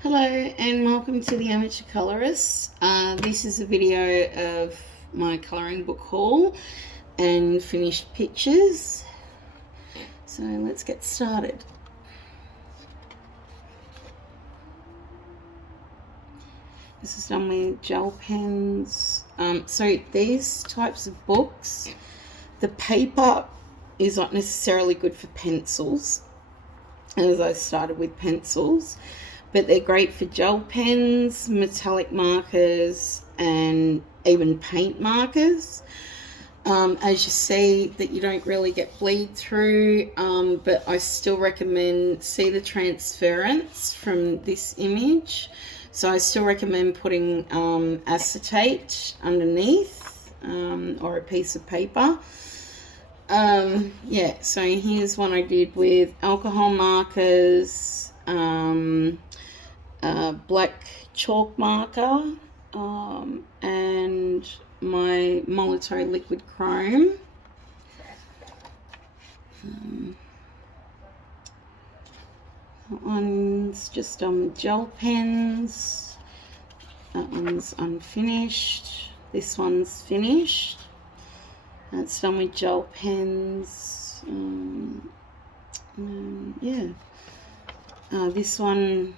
Hello and welcome to the Amateur Colorist. This is a video of my colouring book haul and finished pictures. So let's get started. This is done with gel pens. So these types of books, the paper is not necessarily good for pencils, as I started with pencils. But they're great for gel pens, metallic markers, and even paint markers. As you see that you don't really get bleed through, but I still recommend, see the transference from this image. So I still recommend putting acetate underneath or a piece of paper. Yeah, so here's one I did with alcohol markers, black chalk marker, and my Molitor liquid chrome. That one's just done with gel pens. That one's unfinished. This one's finished. That's done with gel pens. Yeah. This one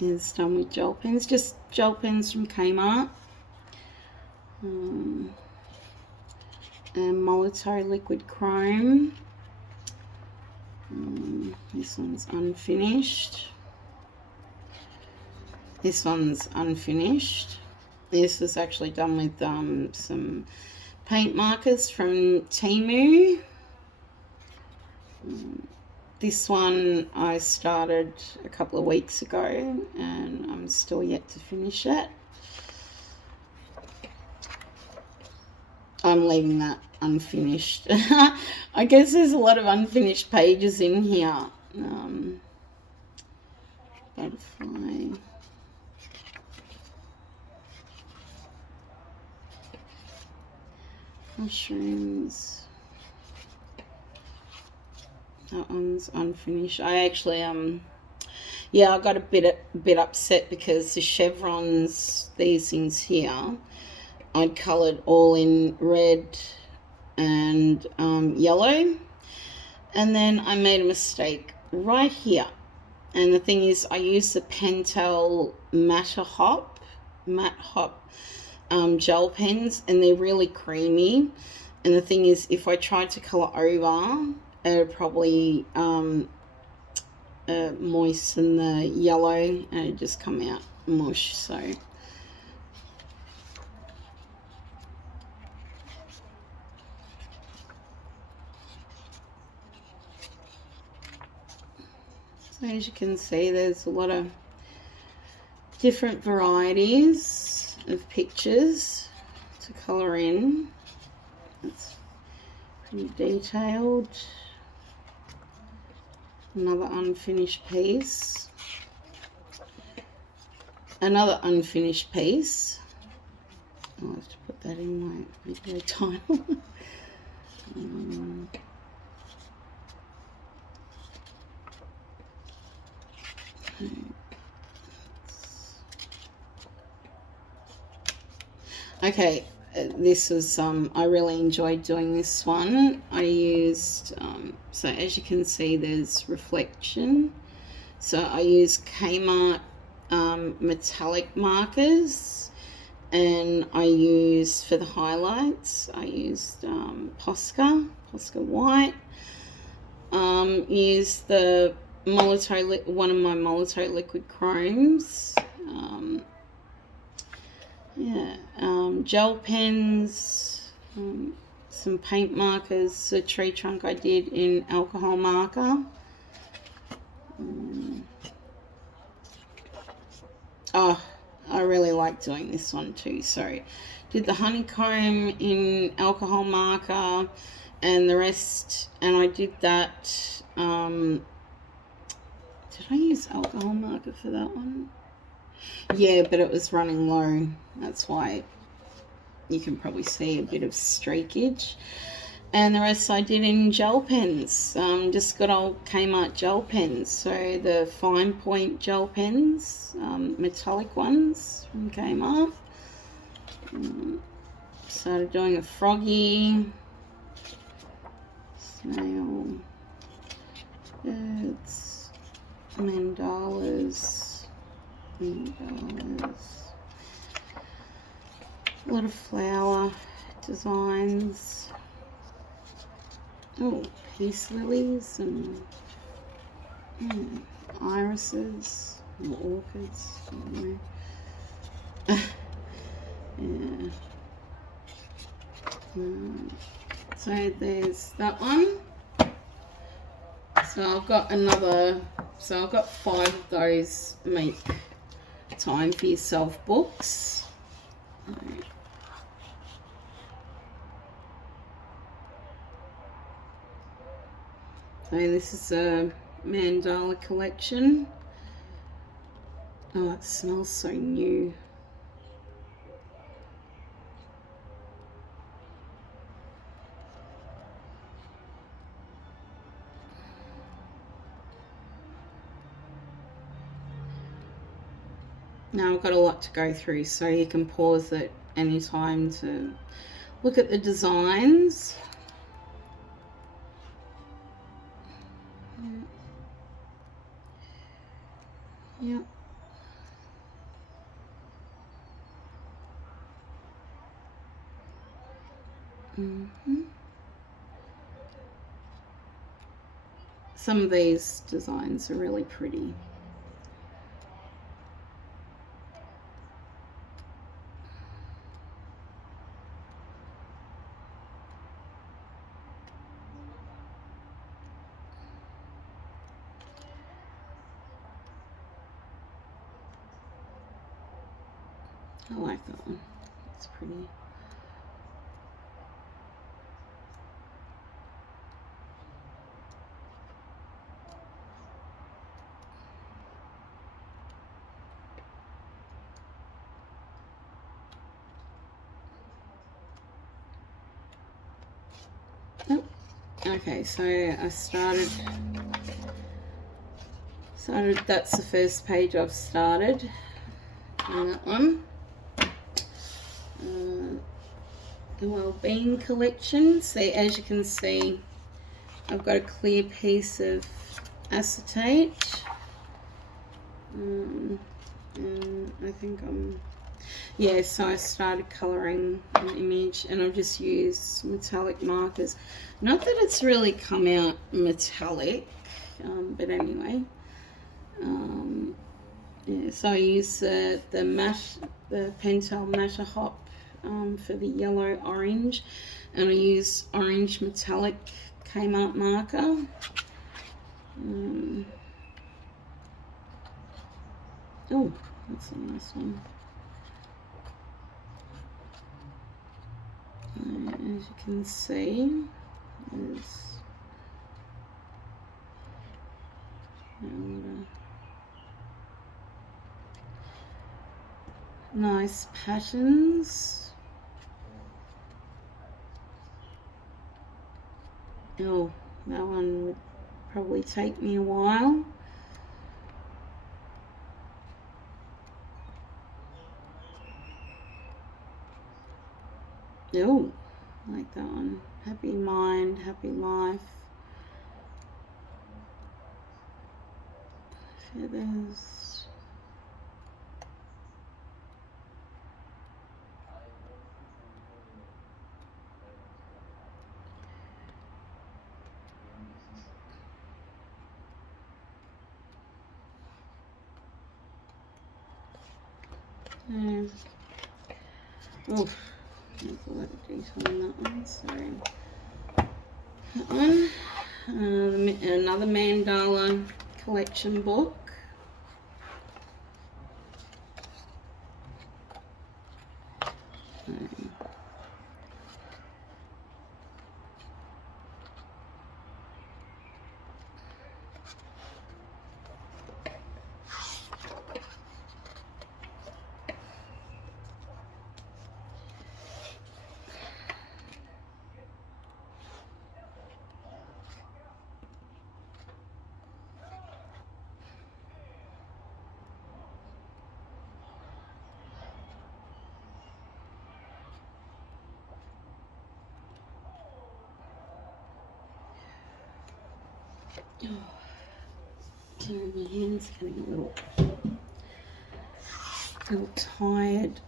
is done with gel pens, just gel pens from Kmart. And Molitor liquid chrome. This one's unfinished. This one's unfinished. This was actually done with some paint markers from Temu. This one I started a couple of weeks ago and I'm still yet to finish it. I'm leaving that unfinished. I guess there's a lot of unfinished pages in here. Butterfly. Mushrooms. That one's unfinished. I actually yeah, I got a bit upset because the chevrons, these things here, I'd coloured all in red and yellow, and then I made a mistake right here. And the thing is, I used the Pentel matte hop gel pens, and they're really creamy. And the thing is, if I tried to colour over, it would probably moisten the yellow and it just come out mush. So as you can see, there's a lot of different varieties of pictures to colour in. It's pretty detailed. Another unfinished piece. Another unfinished piece. I'll have to put that in my video title. Okay, this was I really enjoyed doing this one. I used so as you can see, there's reflection. So I used Kmart metallic markers, and I used, for the highlights, I used Posca white. Used the Molitor, one of my Molitor liquid chromes. Yeah, gel pens, some paint markers. The tree trunk I did in alcohol marker. Oh, I really like doing this one too. So did the honeycomb in alcohol marker and the rest, and I did that. Did I use alcohol marker for that one? Yeah, but it was running low. That's why you can probably see a bit of streakage. And the rest I did in gel pens. Just good old Kmart gel pens. So the fine point gel pens, metallic ones from Kmart. Started doing a froggy, snail, birds, mandalas, a lot of flower designs. Oh, peace lilies and irises or orchids. I don't know. Yeah. So there's that one. So I've got another. So I've got 5 of those Make Time for Yourself books. So this is a mandala collection. Oh, it smells so new. Now I've got a lot to go through, so you can pause at any time to look at the designs. Yep. Some of these designs are really pretty. I like that one. It's pretty. Oh, okay, so I started, that's the first page I've started on that one. The Wellbeing collection. So as you can see, I've got a clear piece of acetate. And I think yeah, so I started colouring an image and I've just used metallic markers. Not that it's really come out metallic, but anyway. Yeah, so I use the Pentel Matter Hop for the yellow orange, and I use orange metallic Kmart marker. Oh, that's a nice one. As you can see, there's nice patterns. Oh, that one would probably take me a while. Oh, I like that one. Happy mind, happy life. Feathers. Oh, there's a lot of detail on that one. Sorry. That one. Another mandala collection book. So my hand's getting a little tired.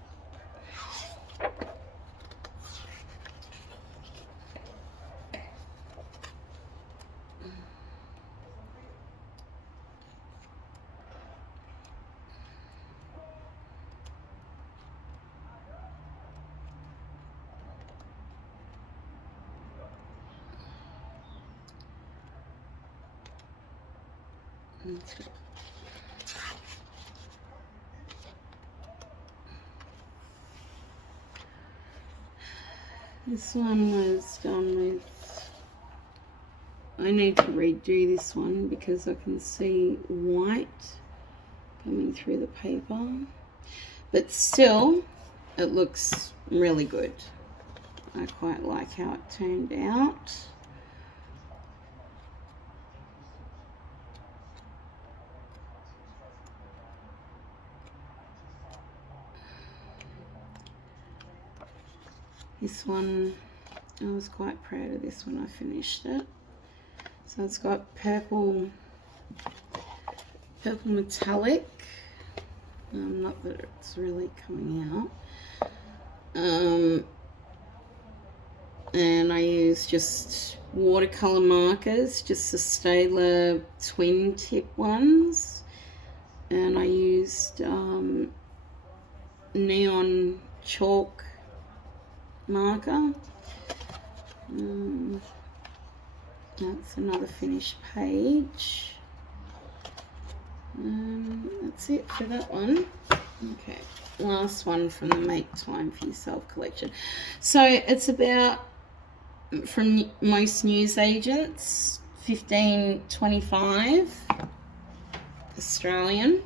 Okay. This one was done with, I need to redo this one because I can see white coming through the paper, but still it looks really good. I quite like how it turned out. This one, I was quite proud of this when I finished it. So it's got purple metallic. Not that it's really coming out. And I used just watercolor markers, just the Staedtler twin tip ones. And I used neon chalk marker. That's another finished page. That's it for that one. Okay, last one from the Make Time for Yourself collection. So it's about, from most newsagents, $15.25 Australian.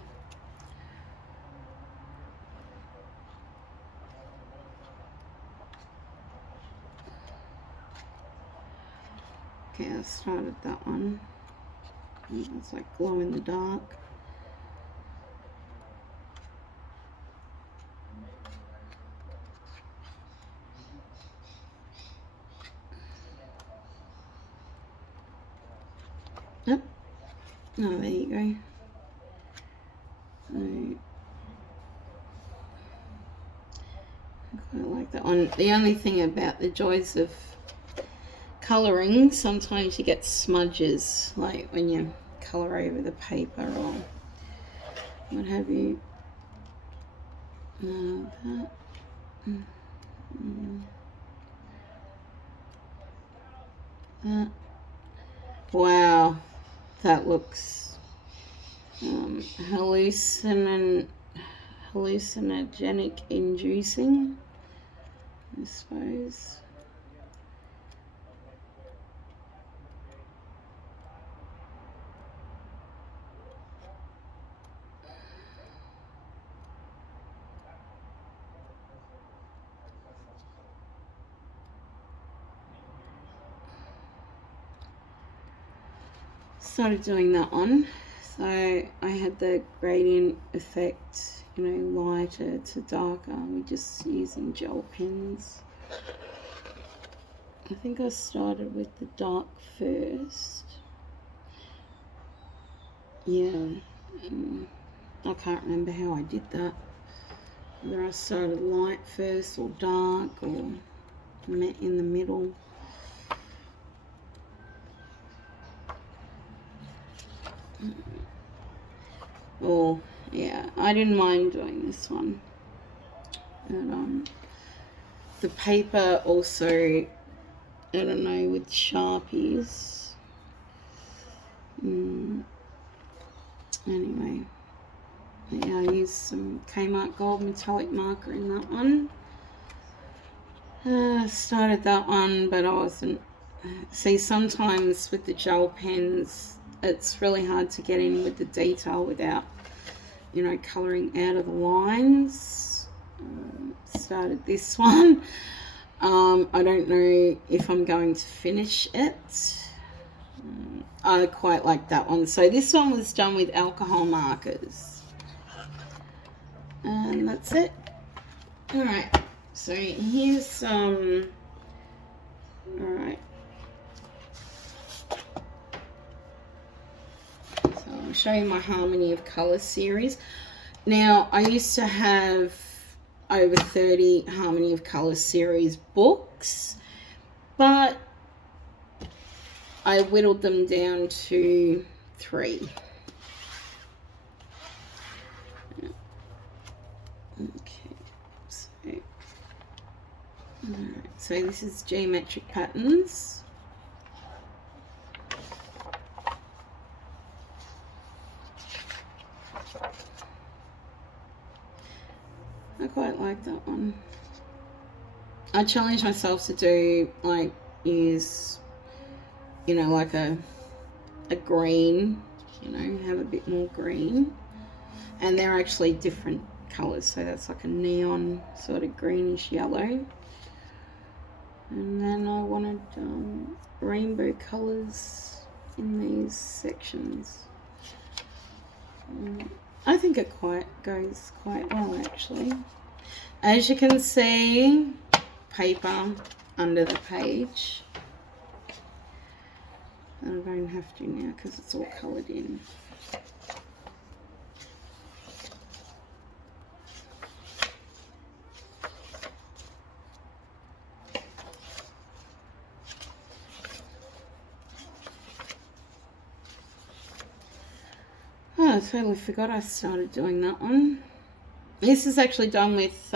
Okay, I started that one. It's like glow in the dark. Yep. Oh, there you go. So, I quite like that one. The only thing about the joys of colouring, sometimes you get smudges, like when you colour over the paper or what have you. That. That. Wow, that looks hallucinogenic inducing, I suppose. Started doing that one, so I had the gradient effect, you know, lighter to darker. We're just using gel pens. I think I started with the dark first. Yeah, I can't remember how I did that. Whether I started light first or dark or met in the middle. Oh, yeah, I didn't mind doing this one. And, the paper also, I don't know, with Sharpies. Anyway, yeah, I used some Kmart Gold metallic marker in that one. Started that one, but I wasn't. See, sometimes with the gel pens, it's really hard to get in with the detail without, you know, colouring out of the lines. Started this one. I don't know if I'm going to finish it. I quite like that one. So this one was done with alcohol markers. And that's it. Alright, so here's some, alright. show you my Harmony of Colour series. Now, I used to have over 30 Harmony of Colour series books, but I whittled them down to 3. Okay, so this is Geometric Patterns. I quite like that one. I challenge myself to do, like, use, you know, like a green, you know, have a bit more green. And they're actually different colours, so that's like a neon sort of greenish yellow. And then I wanted rainbow colours in these sections. I think it goes quite well, actually. As you can see, paper under the page. I don't have to now because it's all coloured in. Oh, I totally forgot I started doing that one. This is actually done with,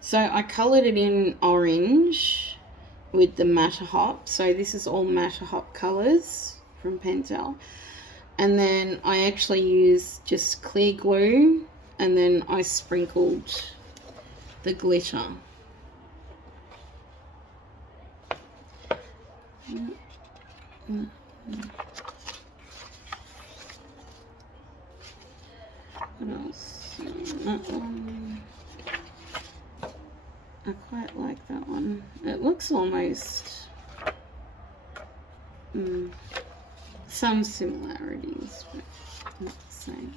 so I coloured it in orange with the Matter Hop. So this is all Matter Hop colours from Pentel. And then I actually used just clear glue, and then I sprinkled the glitter. What else? That one. I quite like that one. It looks almost some similarities, but not the same.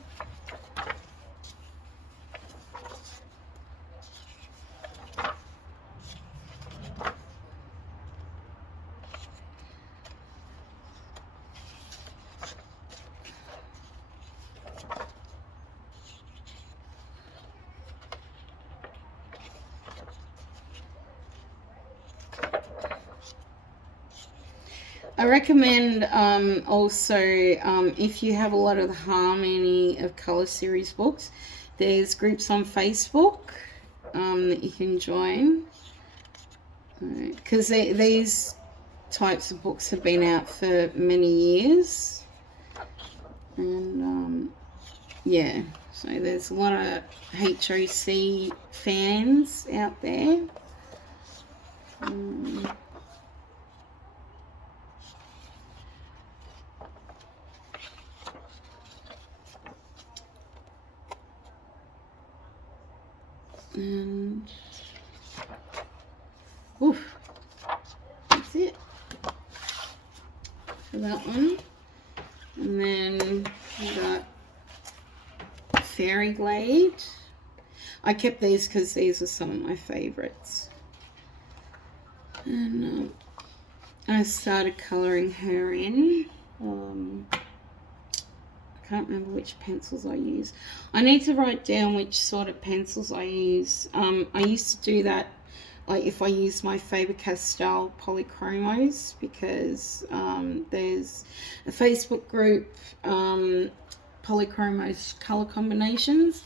I recommend also, if you have a lot of the Harmony of Colour series books, there's groups on Facebook that you can join, because these types of books have been out for many years, and yeah, so there's a lot of HOC fans out there. And oof, that's it for that one. And then we got Fairy Glade. I kept these because these are some of my favorites. And I started colouring her in. I can't remember which pencils I use. I need to write down which sort of pencils I use. I used to do that, like if I use my Faber-Castell polychromos, because there's a Facebook group, polychromos colour combinations,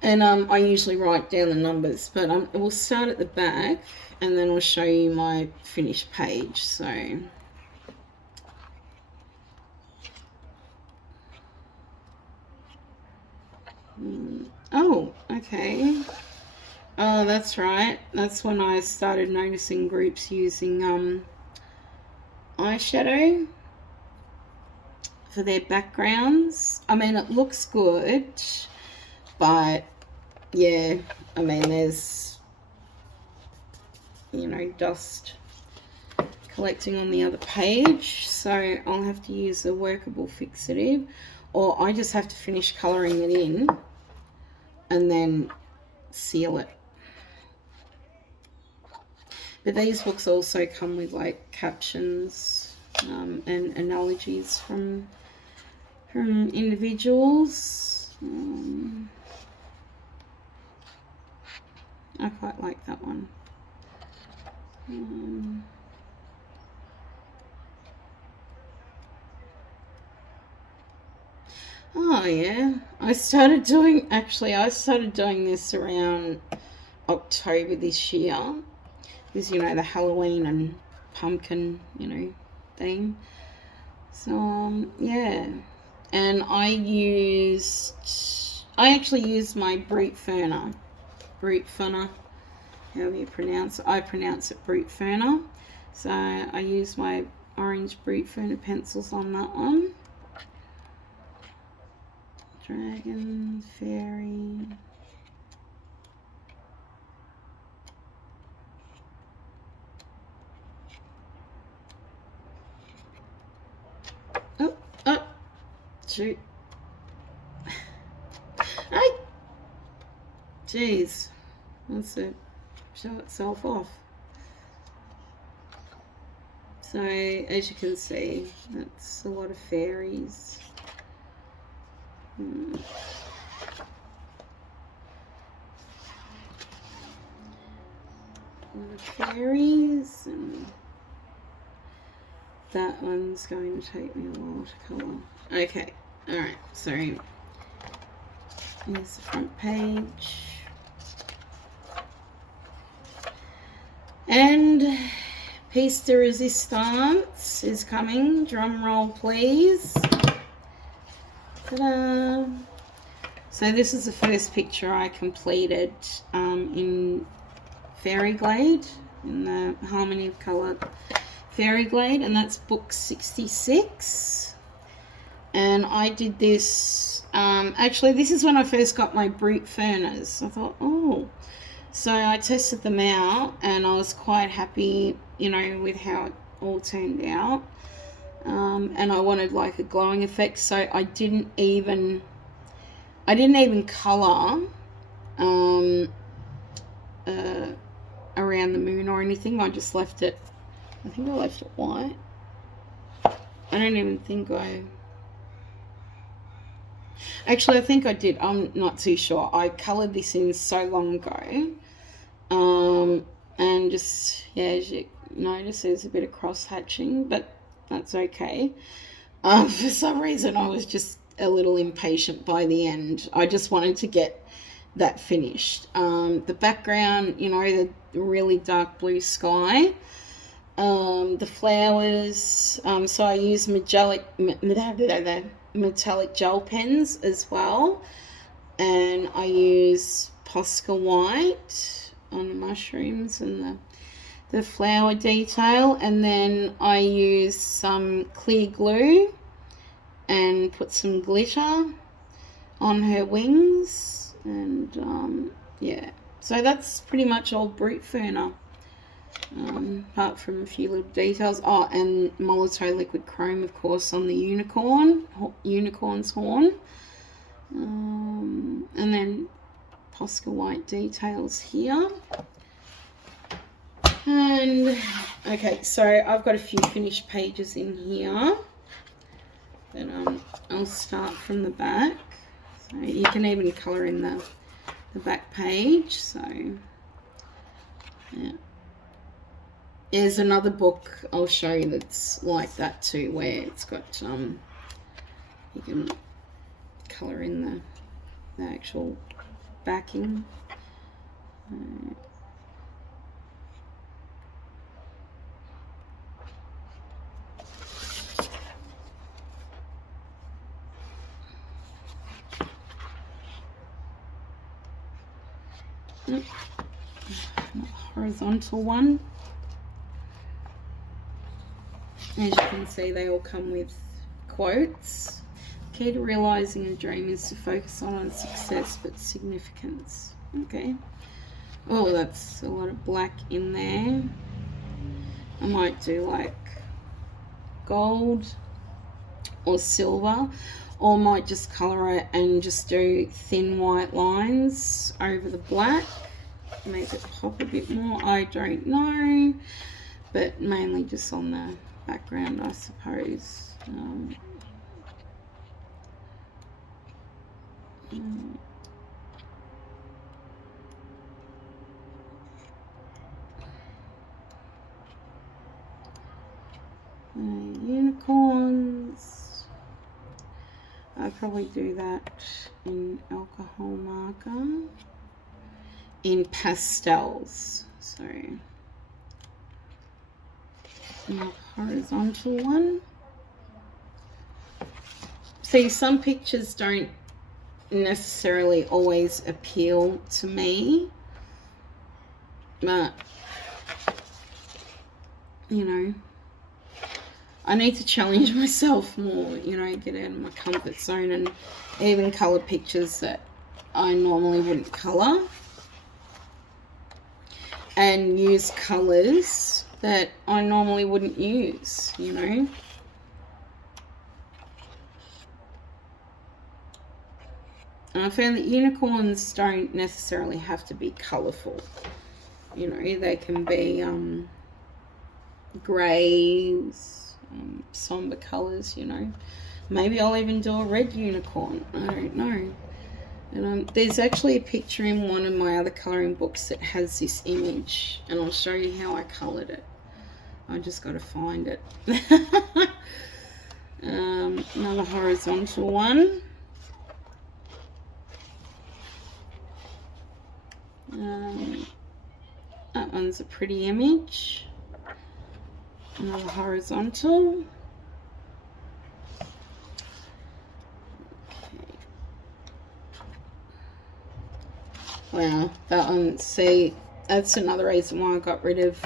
and I usually write down the numbers, but we'll start at the back and then I'll show you my finished page. So oh, okay. Oh, that's right. That's when I started noticing groups using eyeshadow for their backgrounds. I mean, it looks good, but yeah, I mean, there's, you know, dust collecting on the other page, so I'll have to use a workable fixative, or I just have to finish colouring it in and then seal it. But these books also come with like captions and analogies from from individuals. I quite like that one. Oh yeah, I started doing this around October this year. Because, you know, the Halloween and pumpkin, you know, theme. So, yeah. And I actually used my Brute Ferner, however you pronounce it. I pronounce it Brute Ferner. So I used my orange Brute Ferner pencils on that one. Dragon, fairy. Oh, shoot. Hey! Jeez. Wants to show itself off. So, as you can see, that's a lot of fairies. A lot of fairies, and that one's going to take me a while to colour. Okay, alright, so here's the front page. And piece de resistance is coming. Drum roll, please. Ta-da! So this is the first picture I completed in Fairy Glade, in the Harmony of Colour Fairy Glade, and that's book 66. And I did this, actually this is when I first got my Brute Furners. I thought, oh, so I tested them out and I was quite happy, you know, with how it all turned out. And I wanted like a glowing effect, so I didn't even colour around the moon or anything. I just left it, I think I left it white. I don't even think actually, I think I did. I'm not too sure. I coloured this in so long ago. And just, yeah, as you notice, there's a bit of cross-hatching, but that's okay. For some reason, I was just a little impatient by the end. I just wanted to get that finished. The background, you know, the really dark blue sky. The flowers. So I use metallic gel pens as well. And I use Posca white on the mushrooms and the flower detail, and then I use some clear glue and put some glitter on her wings, and yeah, so that's pretty much all Brute Ferner, apart from a few little details. Oh, and Molotow liquid chrome, of course, on the unicorn's horn, and then Posca white details here. And okay, so I've got a few finished pages in here, but I'll start from the back. So you can even colour in the back page. So yeah, there's another book I'll show you that's like that too, where it's got you can colour in the actual backing. Horizontal one. As you can see, they all come with quotes. Key to realising a dream is to focus on success but significance. Okay. Oh, that's a lot of black in there. I might do like gold or silver, or might just colour it and just do thin white lines over the black, make it pop a bit more. I don't know, but mainly just on the background, I suppose. Unicorns. I'd probably do that in alcohol marker. In pastels. So, a horizontal one. See, some pictures don't necessarily always appeal to me, but you know, I need to challenge myself more, you know, get out of my comfort zone and even colour pictures that I normally wouldn't colour and use colours that I normally wouldn't use, you know. And I found that unicorns don't necessarily have to be colourful. You know, they can be greys, somber colours, you know. Maybe I'll even do a red unicorn. I don't know. And there's actually a picture in one of my other colouring books that has this image. And I'll show you how I coloured it. I just got to find it. Another horizontal one. That one's a pretty image. Another horizontal. Okay. Wow, that one, see, that's another reason why I got rid of,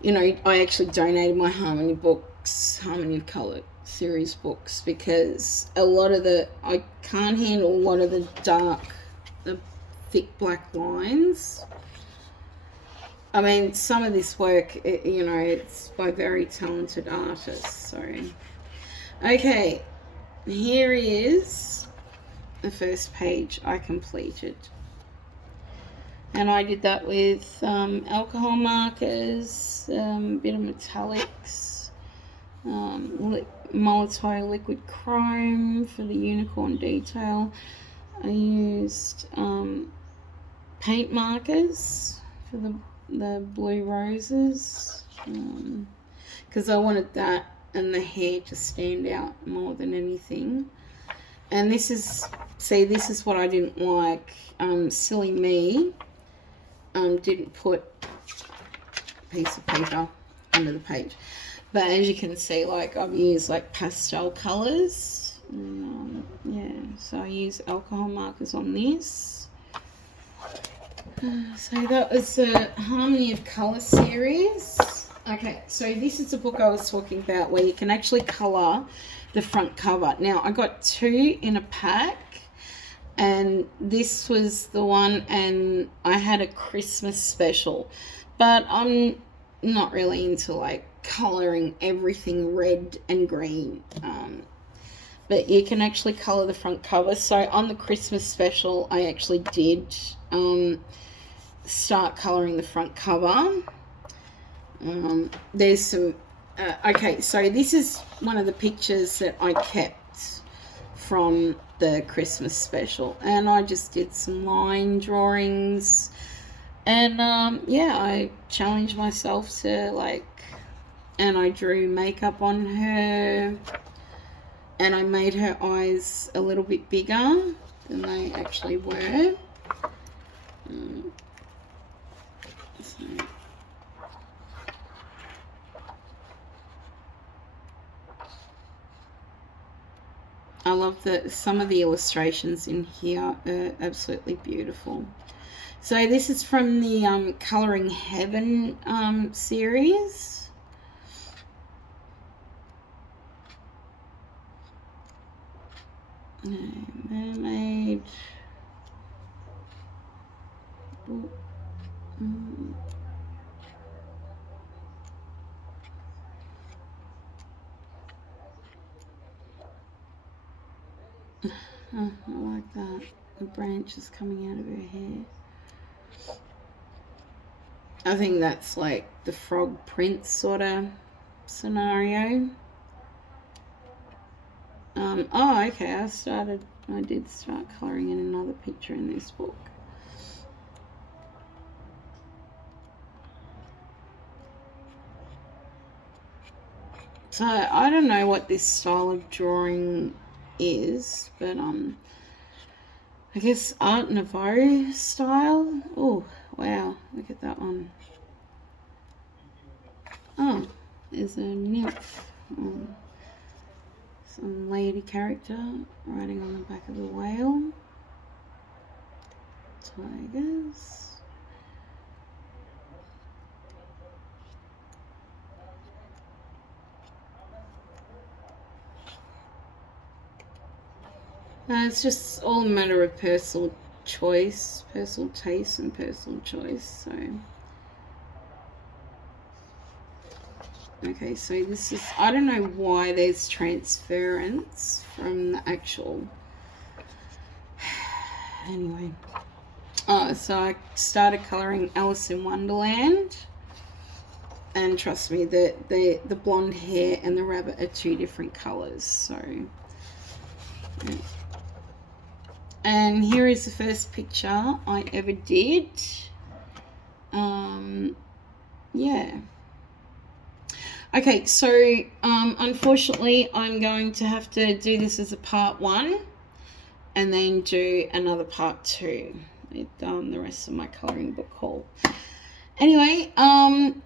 you know, I actually donated my Harmony of Colour series books, because a lot of I can't handle a lot of the thick black lines. I mean, some of this work, you know, it's by very talented artists. So, okay, here is the first page I completed. And I did that with alcohol markers, a bit of metallics, Molotow liquid chrome for the unicorn detail. I used paint markers for the blue roses, because I wanted that and the hair to stand out more than anything. And this is what I didn't like. Silly me didn't put a piece of paper under the page, but as you can see, like, I've used like pastel colors. Yeah, so I use alcohol markers on this. So that was the Harmony of Colour series. Okay, so this is the book I was talking about, where you can actually colour the front cover. Now, I got 2 in a pack, and this was the one, and I had a Christmas special. But I'm not really into, like, colouring everything red and green. But you can actually colour the front cover. So on the Christmas special, I actually did start colouring the front cover. There's some okay, so this is one of the pictures that I kept from the Christmas special, and I just did some line drawings, and yeah, I challenged myself to, like, and I drew makeup on her, and I made her eyes a little bit bigger than they actually were. So, I love that some of the illustrations in here are absolutely beautiful. So this is from the Colouring Heaven series. Mermaid. Oh, I like that. The branches coming out of her hair. I think that's like the Frog Prince sort of scenario. Oh, okay. I I did start colouring in another picture in this book. So I don't know what this style of drawing is, but I guess Art Nouveau style. Oh wow, look at that one. Oh, there's a nymph. Oh, some lady character riding on the back of the whale. Tigers. It's just all a matter of personal choice, personal taste and personal choice. So okay, so this is, I don't know why there's transference from the actual, anyway. So I started colouring Alice in Wonderland, and trust me, the blonde hair and the rabbit are two different colours. So yeah. And here is the first picture I ever did. Yeah. Okay, so unfortunately I'm going to have to do this as a part 1 and then do another part 2 with the rest of my colouring book haul. Anyway,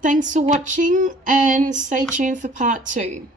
thanks for watching and stay tuned for part 2.